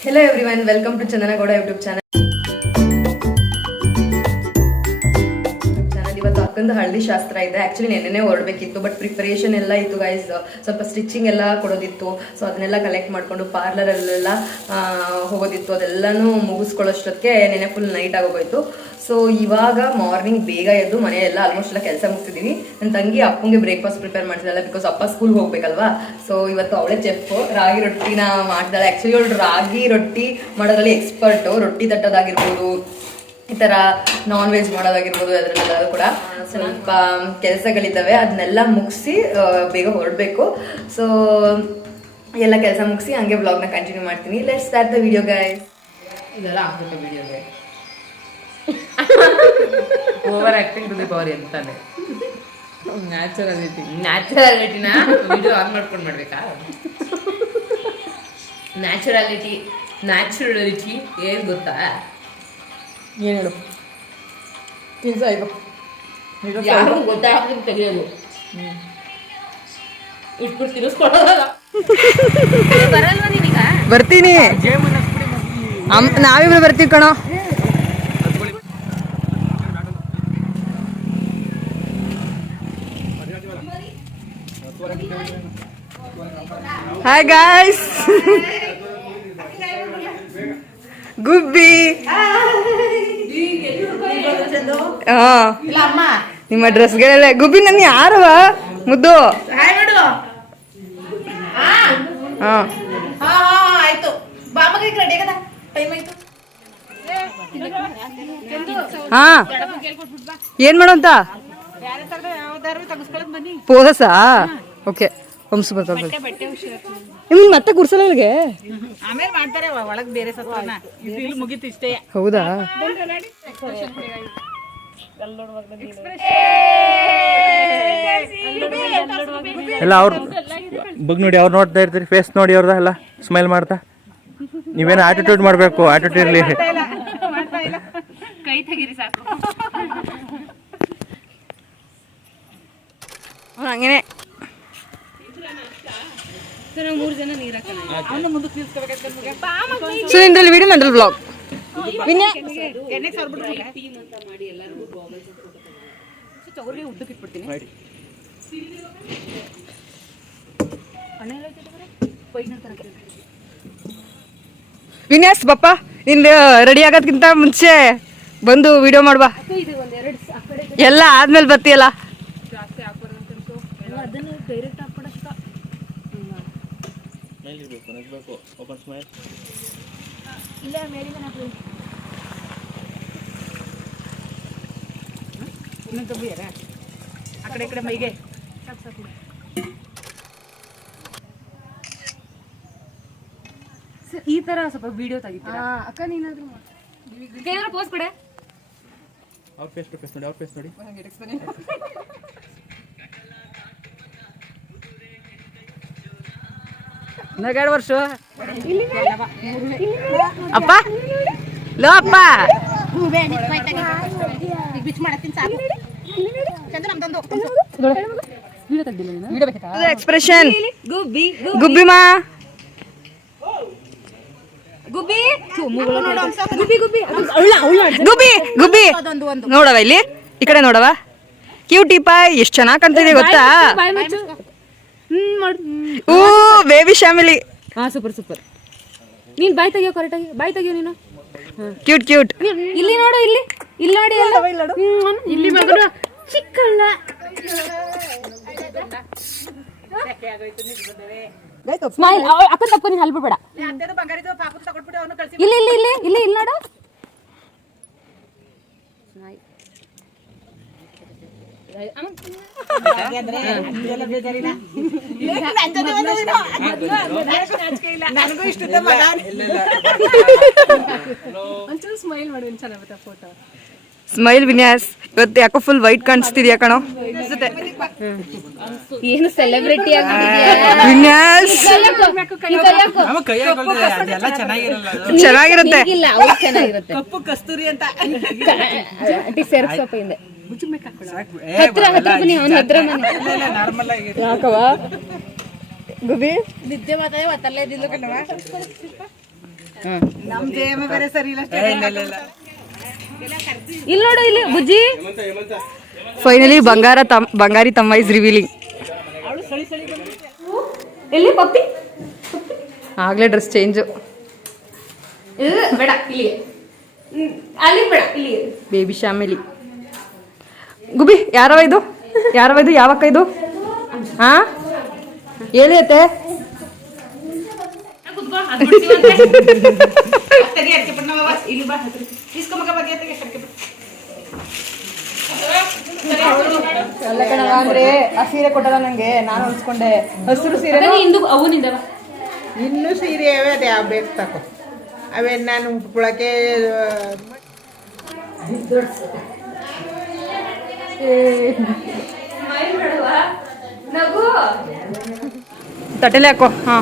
Hello every one welcome to Chandana கூட YouTube channel ಅಕ್ಕಂದು ಹಳದಿ ಶಾಸ್ತ್ರ ಇದೆ. ಆ್ಯಕ್ಚುಲಿ ನೆನ್ನೆನೇ ಹೊರಡಬೇಕಿತ್ತು ಬಟ್ ಪ್ರಿಪರೇಷನ್ ಎಲ್ಲ ಇತ್ತು ಗೈಸ್ ಸ್ವಲ್ಪ ಸ್ಟಿಚಿಂಗ್ ಎಲ್ಲ ಕೊಡೋದಿತ್ತು. ಸೊ ಅದನ್ನೆಲ್ಲ ಕಲೆಕ್ಟ್ ಮಾಡಿಕೊಂಡು ಪಾರ್ಲರಲ್ಲೆಲ್ಲ ಹೋಗೋದಿತ್ತು. ಅದೆಲ್ಲನೂ ಮುಗಿಸ್ಕೊಳ್ಳೋಷ್ಟೊತ್ತಿಗೆ ನೆನೆ ಫುಲ್ ನೈಟ್ ಆಗೋಗೋಯ್ತು. ಸೊ ಇವಾಗ ಮಾರ್ನಿಂಗ್ ಬೇಗ ಎದ್ದು ಮನೆಯೆಲ್ಲ ಆಲ್ಮೋಸ್ಟ್ ಎಲ್ಲ ಕೆಲಸ ಮುಗಿಸಿದೀನಿ ನನ್ನ ತಂಗಿ ಅಪ್ಪಂಗೆ ಬ್ರೇಕ್ಫಾಸ್ಟ್ ಪ್ರಿಪೇರ್ ಮಾಡ್ತಿದ್ದಲ್ಲ ಬಿಕಾಸ್ ಅಪ್ಪ ಸ್ಕೂಲ್ಗೆ ಹೋಗ್ಬೇಕಲ್ವಾ. ಸೊ ಇವತ್ತು ಅವಳೇ ಚೆಫ್ ರಾಗಿ ರೊಟ್ಟಿನ ಮಾಡ್ತಾಳೆ ಆ್ಯಕ್ಚುಲಿ ಅವಳು ರಾಗಿ ರೊಟ್ಟಿ ಮಾಡೋದ್ರಲ್ಲಿ ಎಕ್ಸ್ಪರ್ಟು ರೊಟ್ಟಿ ತಟ್ಟೋದಾಗಿರ್ಬೋದು. ಈ ಥರ ನಾನ್ ವೆಜ್ ಮಾಡೋದಾಗಿರ್ಬೋದು ಅದರಲ್ಲೆಲ್ಲ ಕೂಡ ಸ್ವಲ್ಪ ಕೆಲಸಗಳಿದ್ದಾವೆ. ಅದನ್ನೆಲ್ಲ ಮುಗಿಸಿ ಬೇಗ ಹೊರಡಬೇಕು. ಸೊ ಎಲ್ಲ ಕೆಲಸ ಮುಗಿಸಿ ಹಂಗೆ ಬ್ಲಾಗ್ನ ಕಂಟಿನ್ಯೂ ಮಾಡ್ತೀನಿ. Let start the video guys ಇದೆಲ್ಲ ಹಾಕ್ಬೇಕು ವಿಡಿಯೋಗೆ over acting to the power ಅಂತಾನೆ ನ್ಯಾಚುರಾಲಿಟಿ ನ್ಯಾಚುರಾಲಿಟಿನ ವಿಡಿಯೋ ಆನ್ ಮಾಡ್ಕೊಂಡು ಮಾಡ್ಬೇಕಾ? ನ್ಯಾಚುರಾಲಿಟಿ ನ್ಯಾಚುರಾಲಿಟಿ ಏನು ಗೊತ್ತಾ? ಏನು ಹೇಳು ತಿನ್ಸ ಇದು ಯಾರು ಗೊತ್ತಾಗ್ಲಿಕ್ಕೆ ತೆಗಿಯೋದು ಇಟ್ಬಿಟ್ಟು ತಿನ್ನಿಸ್ಕೊಡೋದಲ್ಲ ಬರಲ್ವಾ ನೀನೀಗ ಬರ್ತೀನಿ ಅಮ್- ನಾವಿಬ್ರು ಬರ್ತೀವಿ ಕಣೋ ಹಾಯ್ ಗಾಯ್ಸ್ ಗುಬ್ಬಿ. ಹಾ. ನಿಮ್ಮ ಡ್ರೆಸ್ಗಳೆಲ್ಲ. ಗುಬ್ಬಿ ನನ್ನ ಯಾರವ ಮುದ್ದು. ಹಾ. ಹಾ. ಏನ್ ಮಾಡೋಂತ ಪೋಸಾ ಓಕೆ. ಹಂಸು ಬರ್ತಾರೆ ನಿಮ್ಗೆ ಮತ್ತೆ ಕುರ್ಸಲ್ಲ ಇಲ್ಲಿಗೆ ಆಮೇಲೆ ಮಾಡ್ತಾರೆ ಒಳಗೆ ಬೇರೆ ಸತ್ವನ ಇಲ್ಲಿ ಮುಗೀತು ಇಷ್ಟೇ. ಹೌದಾ? ಎಲ್ಲ ಅವ್ರು ಬಗ್ ನೋಡಿ ಅವ್ರು ನೋಡ್ತಾ ಇರ್ತೀರಿ ಫೇಸ್ ನೋಡಿ ಅವ್ರದ ಎಲ್ಲ? ಸ್ಮೈಲ್ ಮಾಡ್ತಾ? ನೀವೇನು ಆಟಿಟ್ಯೂಡ್ ಮಾಡಬೇಕು ಆಟಿಟ್ಯೂಡ್ ಇರಲಿ. ಹಂಗೇನೆ. ಸೊ ವಿಡಿಯೋ ನಂದ್ರಲ್ಲಿ ಬ್ಲಾಗ್ ವಿನ್ಯಾಸ್ ಬಪ್ಪ ನಿನ್ ರೆಡಿ ಆಗೋದ್ಕಿಂತ ಮುಂಚೆ ಬಂದು ವಿಡಿಯೋ ಮಾಡುವ ಎಲ್ಲ ಆದ್ಮೇಲೆ ಬರ್ತೀಯಲ್ಲ? ಇನ್ನೊಂದು ಕಬ್ಬಿಯಾರ ಆ ಕಡೆ ಈ ಕಡೆ ಮೈಗೆ. ಈ ತರ ಸ್ವಲ್ಪ ವಿಡಿಯೋ ತೆಗಿತೀರಾ? ಅಕ್ಕ ನೀನಾದ್ರೂ ಪೋಸ್ಟ್ ಕೊಡೆ? ಅವ್ರ ಫೇಸ್ ಟು ಫೇಸ್ ನೋಡಿ ಅವ್ರ ಫೇಸ್ ನೋಡಿ. ಎರಡು ವರ್ಷ. ಅಪ್ಪ. ಲೋ ಅಪ್ಪ. ಬಿಚ್ ಮಾಡತ್ತೀನಿ ಸಾಕು ಚಂದ್ರ ನಮ್ದೊಂದು ಎಕ್ಸ್ಪ್ರೆಷನ್ ಗುಬ್ಬಿ. ಗುಬ್ಬಿ ಮಾ. ಗುಬ್ಬಿ. ಗುಬ್ಬಿ ಗುಬ್ಬಿ. ಗುಬ್ಬಿ ಗುಬ್ಬಿ. ಅದೊಂದು ಒಂದು. ನೋಡವ ಇಲ್ಲಿ. ಈ ಕಡೆ ನೋಡವ. ಕ್ಯೂಟಿ ಪಾಯ್ ಎಷ್ಟು ಚೆನ್ನಾಗಿ ಕಾಣ್ತಿದೆ ಗೊತ್ತಾ? ಮಾಡು. ಮೇಬಿ ಬೇಬಿ ಫ್ಯಾಮಿಲಿ ಹಾ ಸೂಪರ್ ಸೂಪರ್ ನೀನ್ ಬಾಯ್ ತೆಗಿಯೋ ಕರೆಕ್ಟಾಗಿ ಬಾಯ್ ತೆಗಿಯೋ ನೀನು. ಕ್ಯೂಟ್ ಕ್ಯೂಟ್ ಇಲ್ಲಿ ನೋಡು ಇಲ್ಲಿ. ಇಲ್ಲಿ ನೋಡಿ ಇಲ್ಲಿ ಮಗನು ಚಿಕ್ಕಣ್ಣ. ಸ್ಮೈಲ್ ಅಕ್ಕ ತಪ್ಪ. ನೀನ್ ಹಲ್ಬಿಡ್ಬೇಡ ಇಲ್ಲಿ ಇಲ್ಲಿ ಇಲ್ಲಿ ಇಲ್ಲಿ ಇಲ್ಲಿ ನೋಡು. ನನಗೂ ಇಷ್ಟದ ಮಗ ಸ್ಮೈಲ್ ವಿನ್ಯಾಸ್. ಇವತ್ತು ಯಾಕೋ ಫುಲ್ ವೈಟ್ ಕಾಣಿಸ್ತಿದ್ಯಾ ಕಣೋ? ಏನು ಸೆಲೆಬ್ರಿಟಿ ವಿನ್ಯಾಸ್. ಚೆನ್ನಾಗಿರುತ್ತೆ. ಅವ್ರು ಚೆನ್ನಾಗಿರುತ್ತೆ. ಕಪ್ಪು ಕಸ್ತೂರಿ ಅಂತ. ಹತ್ರ ಹತ್ರ ಬನ್ನಿ ಅವನ ಹತ್ರ ಬನ್ನಿ. ನಾರ್ಮಲ್ ಆಗಿ ಯಾಕವ ಗುಬಿ ನಿದ್ದೆ ಮಾತಾಡಿ ಒತ್ತಲ್ಲೇ ಇದ್ದಿದ್ದು ಕಣವ ನಮ್ ಜೇಮ ಬೇರೆ ಸರಿ ಇಲ್ಲ ಇಲ್ಲಿ ನೋಡು ಇಲ್ಲಿ ಬುಜ್ಜಿ. ಫೈನಲಿ ಬಂಗಾರ ತಮ್ ಬಂಗಾರಿ ತಮ್ಮ ಇಸ್ ರಿವೀಲಿಂಗ್ ಎಲ್ಲಿ ಪಪ್ಪಿ? ಆಗ್ಲೇ ಡ್ರೆಸ್ ಚೇಂಜ್ ಇದು ಬೇಡ ಇಲ್ಲಿ ಅಲ್ಲಿ ಬೇಡ ಇಲ್ಲಿ ಬೇಬಿ ಶಾಮಿಲಿ ಗುಬಿ ಯಾರವ ಇದು? ಯಾರವ ಇದು? ಯಾವಕ್ಕ ಇದು? ಹಾ ಹೇಳಿ ಅತ್ತೆ ಅಂದ್ರೆ ಆ ಸೀರೆ ಕೊಟ್ಟದ ನಂಗೆ ನಾನು ಅನ್ಸ್ಕೊಂಡೆ ಹಸಿರು ಸೀರೆ ಇಂದು ಅವನಿಂದ ಇನ್ನೂ ಸೀರೆ ಅವೇ ಅದು ಯಾವ ಬೇಕು ತಕೋ ಅವೇ ನಾನು ಉಟ್ಕೊಳಕ್ಕೆ ತಟ್ಟೆಲೆ ಹಾಕೋ ಹಾ.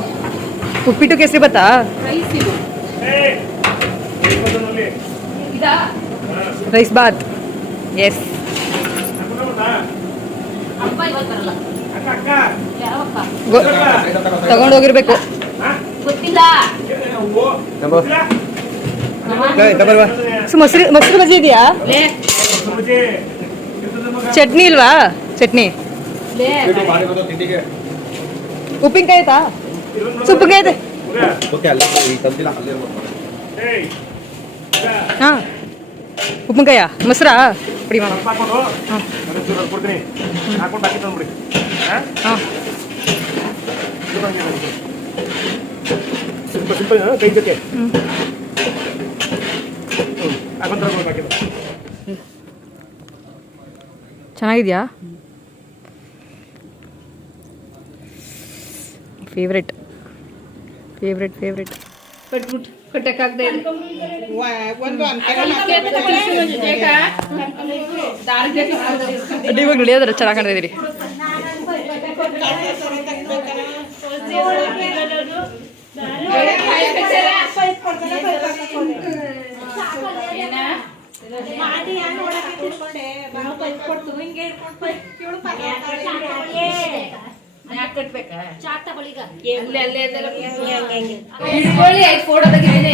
ಉಪ್ಪಿಟ್ಟು ಕೇಸರಿ ಬತ್ತಾ? ಇದಾ ರೈಸ್ ಬಾತ್. ಎಸ್ ಅಪ್ಪ ಹೋಗಿರ್ಬೇಕು. ತಗೊಂಡೋಗಿರ್ಬೇಕು ಮೊಸರು ಮೊಸರು ಬಜ್ಜಿ ಇದೆಯಾ? ಲೇ. ಚಟ್ನಿ ಇಲ್ವಾ? ಚಟ್ನಿ. ಲೇ ಉಪ್ಪಿನಕಾಯಿ ಆಯ್ತಾ? ಉಪ್ಪಿನಕಾಯಿ ಐತೆ ಹಾ. ಉಪ್ಪಿನಕಾಯ? ಮೊಸರಾ? ಪುಡಿ ಮಾಡ. ಕೊಡ್ತೀನಿ. ಹಾಕೊಂಡು ಬಾಕಿ ತಂದ್ಬಿಡಿ. ಹಾಂ? ಸಿಂಪಲ್ ಸಿಂಪಲ್ ಕೈ ಜೊತೆ. ಹಾಕೊಂಡ್ರೆ ಚೆನ್ನಾಗಿದ್ಯಾ? ಫೇವ್ರೆಟ್ ಫೇವ್ರೆಟ್ ಫೇವ್ರೆಟ್ ಕಟ್ಬಿಟ್ಟು ಕಟ್ಟಕ್ಕಾಗ್ದೆ ಇವಾಗ ನಡೆಯೋದ್ರ ಚೆನ್ನಾಗಿ ಕಾಣ್ತಿದ್ದೀರಿ ಹಿಡ್ಕೊಳ್ಳಿ ಐದು ಫೋಟೋ ತೆಗಿತೀನಿ